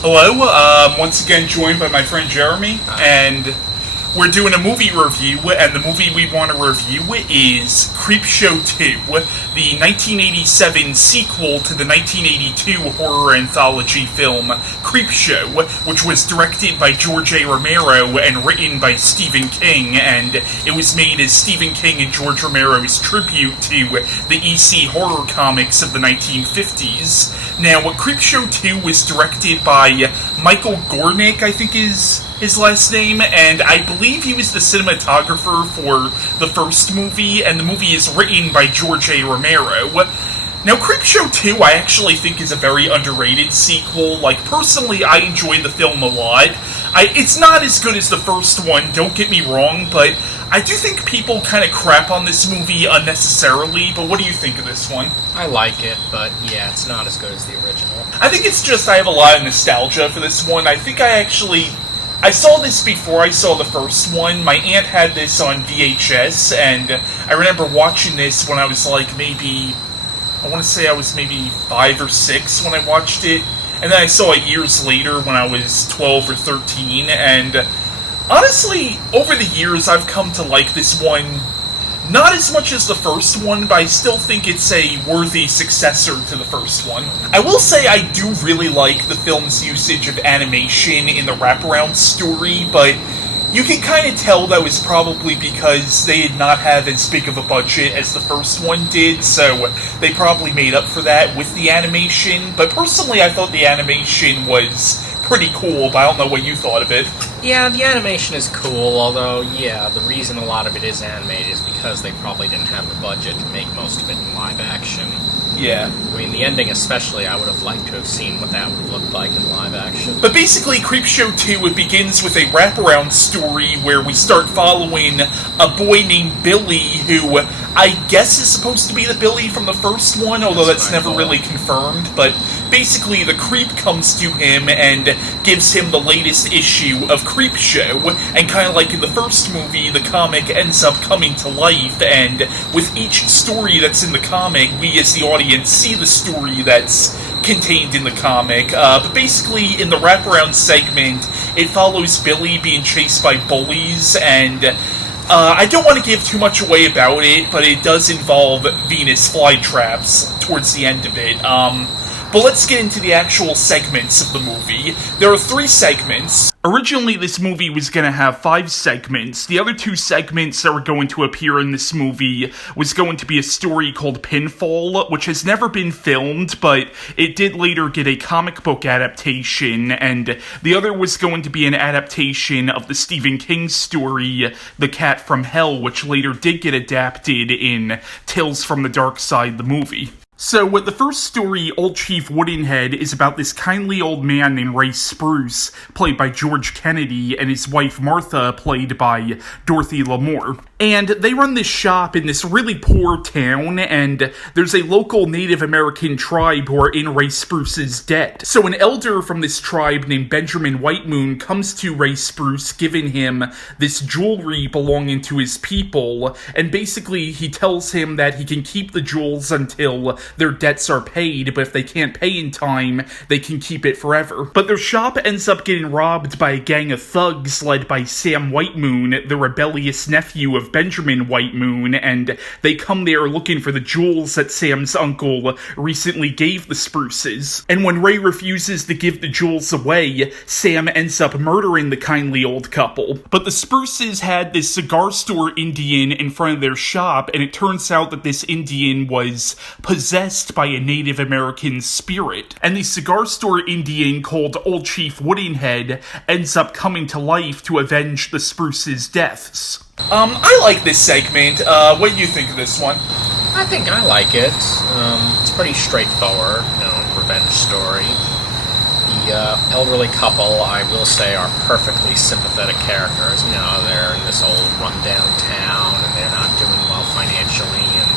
Hello, once again joined by my friend Jeremy, and we're doing a movie review, and the movie we want to review is Creepshow 2, the 1987 sequel to the 1982 horror anthology film Creepshow, which was directed by George A. Romero and written by Stephen King, and it was made as Stephen King and George Romero's tribute to the EC horror comics of the 1950s. Now, Creepshow 2 was directed by Michael Gornick, I think is his last name, and I believe he was the cinematographer for the first movie, and the movie is written by George A. Romero. Now, Creepshow 2 I actually think is a very underrated sequel. Like, personally, I enjoy the film a lot. It's not as good as the first one, don't get me wrong, but I do think people kind of crap on this movie unnecessarily, but what do you think of this one? I like it, but yeah, it's not as good as the original. I think it's just I have a lot of nostalgia for this one. I think I saw this before I saw the first one. My aunt had this on VHS, and I remember watching this when I was like maybe 5 or 6 when I watched it, and then I saw it years later when I was 12 or 13, and honestly, over the years I've come to like this one not as much as the first one, but I still think it's a worthy successor to the first one. I will say I do really like the film's usage of animation in the wraparound story, but you can kind of tell that was probably because they did not have as big of a budget as the first one did, so they probably made up for that with the animation. But personally, I thought the animation was pretty cool, but I don't know what you thought of it. Yeah, the animation is cool, although, yeah, the reason a lot of it is animated is because they probably didn't have the budget to make most of it in live action. Yeah. I mean, the ending especially, I would have liked to have seen what that would look like in live action. But basically, Creepshow 2, it begins with a wraparound story where we start following a boy named Billy, who I guess is supposed to be the Billy from the first one, although that's never really confirmed. But basically, the creep comes to him and gives him the latest issue of Creepshow, and kind of like in the first movie, the comic ends up coming to life, and with each story that's in the comic, we as the audience see the story that's contained in the comic. But basically, in the wraparound segment, it follows Billy being chased by bullies, and I don't want to give too much away about it, but it does involve Venus flytraps towards the end of it. But let's get into the actual segments of the movie. There are 3 segments. Originally, this movie was going to have 5 segments. The other 2 segments that were going to appear in this movie was going to be a story called Pinfall, which has never been filmed, but it did later get a comic book adaptation, and the other was going to be an adaptation of the Stephen King story, The Cat from Hell, which later did get adapted in Tales from the Dark Side, the movie. So, the first story, Old Chief Woodenhead, is about this kindly old man named Ray Spruce, played by George Kennedy, and his wife Martha, played by Dorothy Lamour. And they run this shop in this really poor town, and there's a local Native American tribe who are in Ray Spruce's debt. So an elder from this tribe named Benjamin Whitemoon comes to Ray Spruce, giving him this jewelry belonging to his people, and basically he tells him that he can keep the jewels until their debts are paid, but if they can't pay in time, they can keep it forever. But their shop ends up getting robbed by a gang of thugs led by Sam Whitemoon, the rebellious nephew of Benjamin Whitemoon, and they come there looking for the jewels that Sam's uncle recently gave the Spruces. And when Ray refuses to give the jewels away, Sam ends up murdering the kindly old couple. But the Spruces had this cigar store Indian in front of their shop, and it turns out that this Indian was possessed by a Native American spirit. And the cigar store Indian, called Old Chief Woodenhead, ends up coming to life to avenge the Spruces' deaths. I like this segment. What do you think of this one? I think I like it. It's pretty straightforward, revenge story. The elderly couple, I will say, are perfectly sympathetic characters. They're in this old rundown town, and they're not doing well financially, and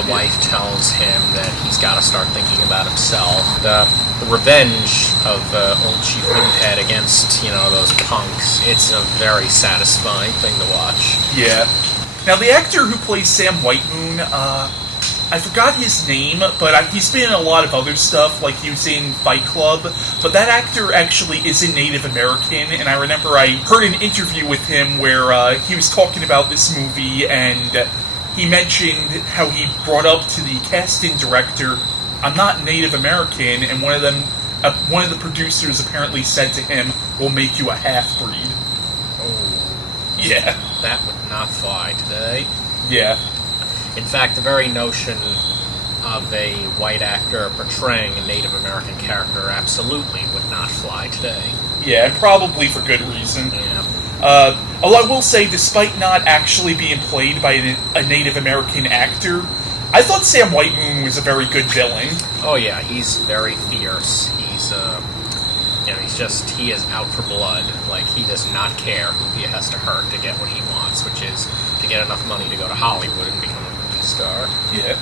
the wife tells him that he's got to start thinking about himself. The revenge of old Chief Woodenhead against, those punks, it's a very satisfying thing to watch. Yeah. Now, the actor who plays Sam Whitemoon, I forgot his name, but he's been in a lot of other stuff, like he was in Fight Club, but that actor actually isn't Native American, and I remember I heard an interview with him where he was talking about this movie, and he mentioned how he brought up to the casting director, "I'm not Native American," and one of the producers apparently said to him, "We'll make you a half-breed." Oh. Yeah. That would not fly today. Yeah. In fact, the very notion of a white actor portraying a Native American character absolutely would not fly today. Yeah, and probably for good reason. Yeah. Although I will say, despite not actually being played by a Native American actor, I thought Sam Whitemoon was a very good villain. Oh yeah, he's very fierce. He is out for blood. Like, he does not care who he has to hurt to get what he wants, which is to get enough money to go to Hollywood and become a movie star. Yeah.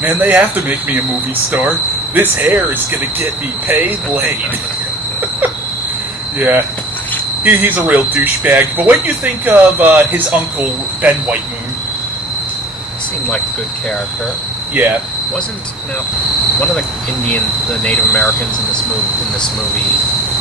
Man, they have to make me a movie star. This hair is gonna get me paid late. Yeah. He's a real douchebag. But what do you think of his uncle, Ben Whitemoon? He seemed like a good character. Yeah. One of the Native Americans in this movie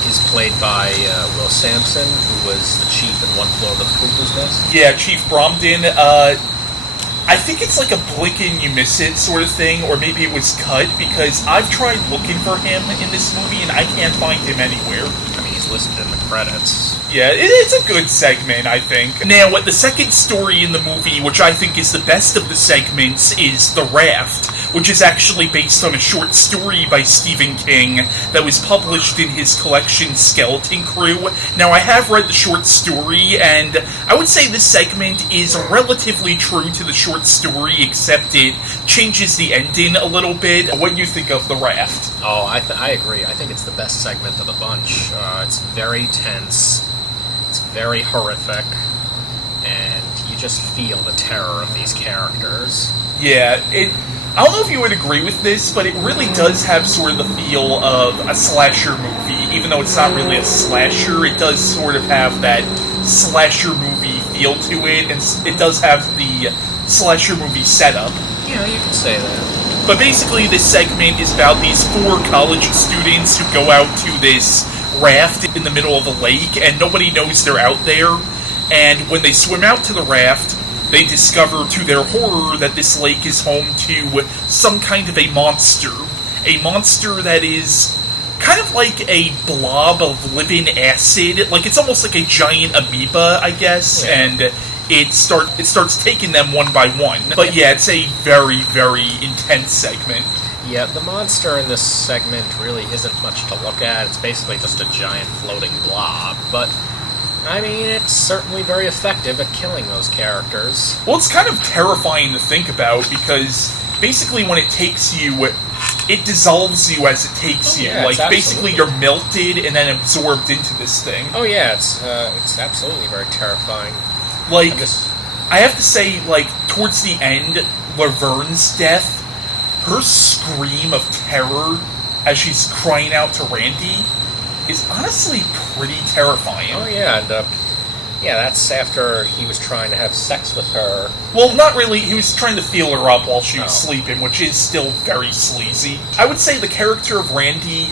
is played by Will Sampson, who was the chief in One Floor of the Cuckoo's Nest. Yeah, Chief Bromden. I think it's like a blink and you miss it sort of thing, or maybe it was cut, because I've tried looking for him in this movie and I can't find him anywhere. I mean, he's listed in the credits. Yeah, it's a good segment, I think. Now, the second story in the movie, which I think is the best of the segments, is The Raft, which is actually based on a short story by Stephen King that was published in his collection Skeleton Crew. Now, I have read the short story, and I would say this segment is relatively true to the short story, except it changes the ending a little bit. What do you think of The Raft? Oh, I agree. I think it's the best segment of the bunch. It's very tense. It's very horrific, and you just feel the terror of these characters. Yeah, I don't know if you would agree with this, but it really does have sort of the feel of a slasher movie. Even though it's not really a slasher, it does sort of have that slasher movie feel to it, and it does have the slasher movie setup. Yeah, you can say that. But basically, this segment is about these 4 college students who go out to this raft in the middle of a lake, and nobody knows they're out there. And when they swim out to the raft, they discover to their horror that this lake is home to some kind of a monster. A monster that is kind of like a blob of living acid. Like, it's almost like a giant amoeba, I guess, yeah. And it starts taking them one by one. But yeah, it's a very, very intense segment. Yeah, the monster in this segment really isn't much to look at. It's basically just a giant floating blob. But, I mean, it's certainly very effective at killing those characters. Well, it's kind of terrifying to think about, because basically when it takes you, it dissolves you as it takes you. Yeah, like, basically you're melted and then absorbed into this thing. Oh yeah, it's absolutely very terrifying. Like, I have to say, like, towards the end, Laverne's death, her scream of terror as she's crying out to Randy is honestly pretty terrifying. Oh yeah, and that's after he was trying to have sex with her. Well, not really. He was trying to feel her up while she was sleeping, which is still very sleazy. I would say the character of Randy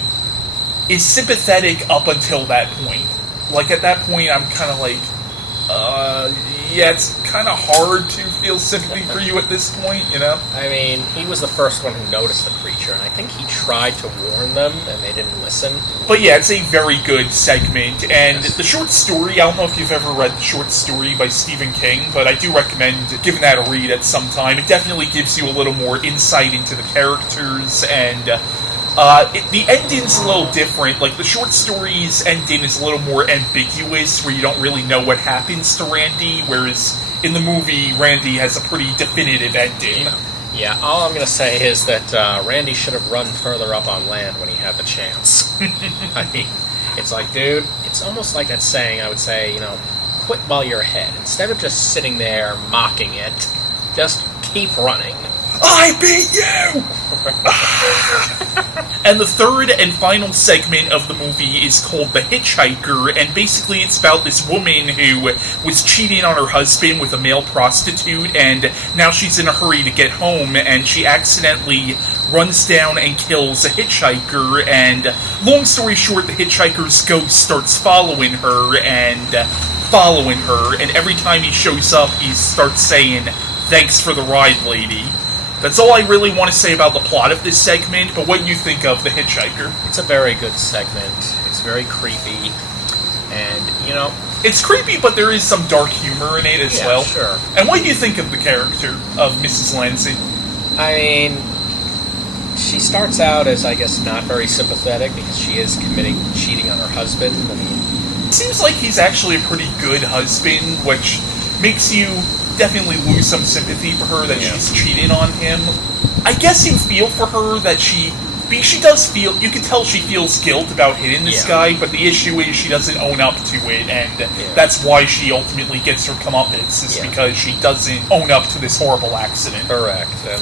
is sympathetic up until that point. Like, at that point, I'm kind of like, yeah, it's kind of hard to feel sympathy for you at this point, you know? I mean, he was the first one who noticed the creature, and I think he tried to warn them, and they didn't listen. But yeah, it's a very good segment, and the short story, I don't know if you've ever read the short story by Stephen King, but I do recommend giving that a read at some time. It definitely gives you a little more insight into the characters, and the ending's a little different. Like, the short story's ending is a little more ambiguous, where you don't really know what happens to Randy, whereas in the movie, Randy has a pretty definitive ending. Yeah, all I'm going to say is that Randy should have run further up on land when he had the chance. I mean, it's like, dude, it's almost like that saying, I would say, quit while you're ahead. Instead of just sitting there mocking it, just keep running. I beat you! And the third and final segment of the movie is called The Hitchhiker, and basically it's about this woman who was cheating on her husband with a male prostitute, and now she's in a hurry to get home, and she accidentally runs down and kills a hitchhiker, and long story short, the hitchhiker's ghost starts following her, and every time he shows up, he starts saying, "Thanks for the ride, lady." That's all I really want to say about the plot of this segment, but what do you think of The Hitchhiker? It's a very good segment. It's very creepy, and, It's creepy, but there is some dark humor in it as well. Sure. And what do you think of the character of Mrs. Lindsay? I mean, she starts out as, I guess, not very sympathetic because she is committing cheating on her husband. I mean, it seems like he's actually a pretty good husband, which makes you definitely lose some sympathy for her that she's cheating on him. I guess you feel for her that she does feel, you can tell she feels guilt about hitting this guy, but the issue is she doesn't own up to it, and that's why she ultimately gets her comeuppance, is because she doesn't own up to this horrible accident. Correct, and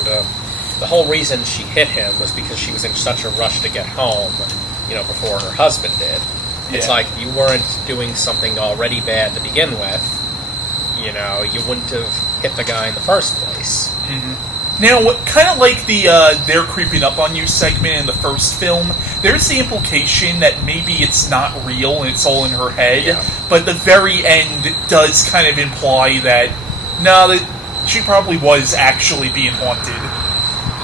the whole reason she hit him was because she was in such a rush to get home, before her husband did. It's like, you weren't doing something already bad to begin with, you wouldn't have hit the guy in the first place. Mm-hmm. Now, kind of like the "they're creeping up on you" segment in the first film, there's the implication that maybe it's not real and it's all in her head, but the very end does kind of imply that, that she probably was actually being haunted.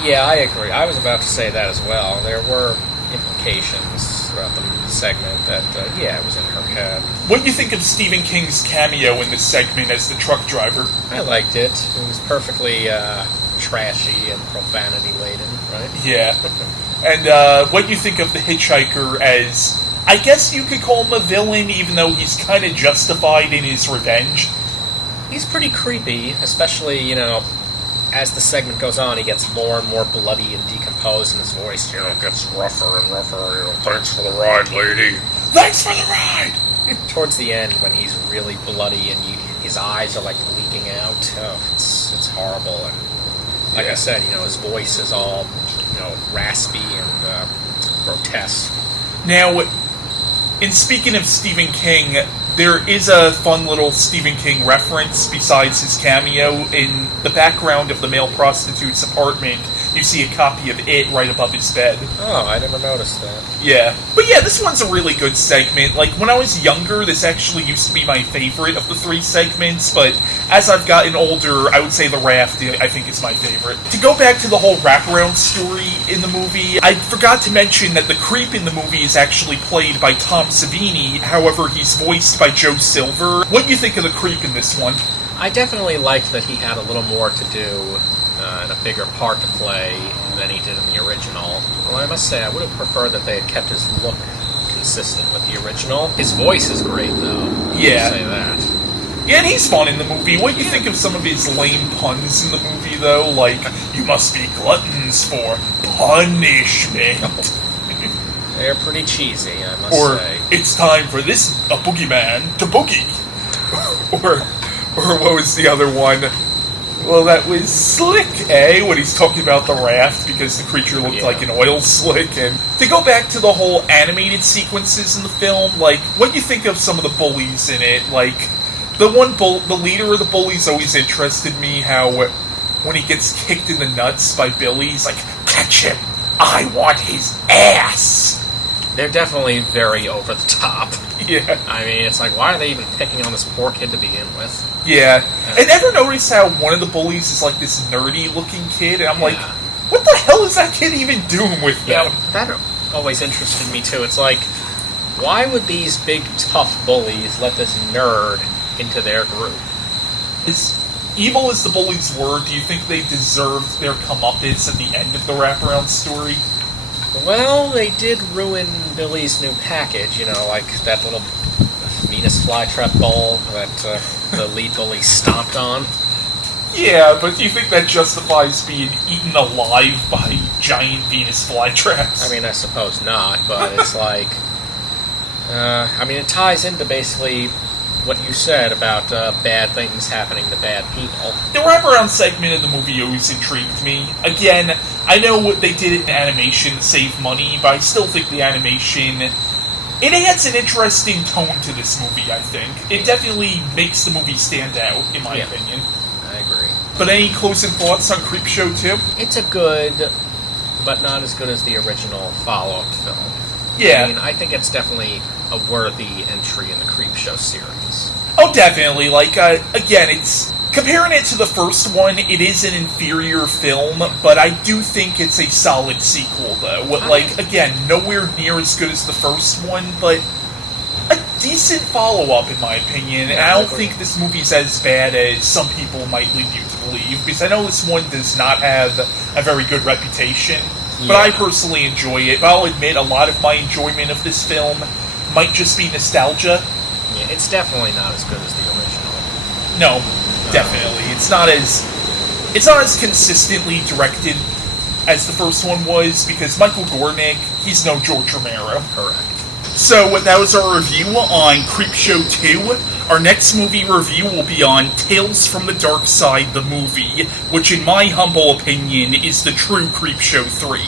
Yeah, I agree. I was about to say that as well. There were implications throughout the segment that, it was in her head. What do you think of Stephen King's cameo in this segment as the truck driver? I liked it. It was perfectly trashy and profanity-laden, right? Yeah. And what do you think of the hitchhiker as, I guess you could call him a villain, even though he's kind of justified in his revenge? He's pretty creepy, especially, as the segment goes on, he gets more and more bloody and decomposed, and his voice, gets rougher and rougher. Thanks for the ride, lady. Thanks for the ride! Towards the end, when he's really bloody and his eyes are, leaking out, it's horrible. And like I said, his voice is all, raspy and grotesque. Now, in speaking of Stephen King, there is a fun little Stephen King reference besides his cameo. In the background of the male prostitute's apartment, you see a copy of It right above his bed. Oh, I never noticed that. Yeah. But yeah, this one's a really good segment. When I was younger, this actually used to be my favorite of the three segments, but as I've gotten older, I would say the Raft, I think, is my favorite. To go back to the whole wraparound story in the movie, I forgot to mention that the creep in the movie is actually played by Tom Savini, however, he's voiced by Joe Silver. What do you think of the creep in this one? I definitely liked that he had a little more to do and a bigger part to play than he did in the original. Well, I must say, I would have preferred that they had kept his look consistent with the original. His voice is great, though. Yeah. I'll say that. Yeah, and he's fun in the movie. What do you think of some of his lame puns in the movie, though? You must be gluttons for punishment. They're pretty cheesy, I must say. Or, it's time for a boogeyman to boogie. or what was the other one? Well, that was Slick, when he's talking about the raft, because the creature looked like an oil slick. And to go back to the whole animated sequences in the film, what do you think of some of the bullies in it? The leader of the bullies always interested me, how when he gets kicked in the nuts by Billy, he's like, "Catch him! I want his ass!" They're definitely very over the top. Yeah. I mean, it's why are they even picking on this poor kid to begin with? Yeah. And ever notice how one of the bullies is this nerdy-looking kid? And I'm what the hell is that kid even doing with them? Yeah, that always interested me, too. It's why would these big, tough bullies let this nerd into their group? As evil as the bullies were, do you think they deserved their comeuppance at the end of the wraparound story? Well, they did ruin Billy's new package, that little Venus flytrap bowl that the lead bully stomped on. Yeah, but do you think that justifies being eaten alive by giant Venus flytraps? I mean, I suppose not, but it's it ties into basically what you said about bad things happening to bad people. The wraparound segment of the movie always intrigued me. Again, I know what they did in animation to save money, but I still think the animation, it adds an interesting tone to this movie, I think. It definitely makes the movie stand out, in my opinion. I agree. But any closing thoughts on Creepshow 2? It's a good, but not as good as the original follow-up film. Yeah. I mean, I think it's definitely a worthy entry in the Creepshow series. Oh, definitely. Like, again, it's... Comparing it to the first one, it is an inferior film, but I do think it's a solid sequel, though. Like, again, nowhere near as good as the first one, but a decent follow-up, in my opinion. And I don't think this movie's as bad as some people might lead you to believe, because I know this one does not have a very good reputation, but I personally enjoy it. I'll admit, a lot of my enjoyment of this film might just be nostalgia. Yeah, it's definitely not as good as the original. No, definitely. It's not as consistently directed as the first one was, because Michael Gornick, he's no George Romero. Correct. So that was our review on Creepshow 2. Our next movie review will be on Tales from the Dark Side, the movie, which in my humble opinion is the true Creepshow 3.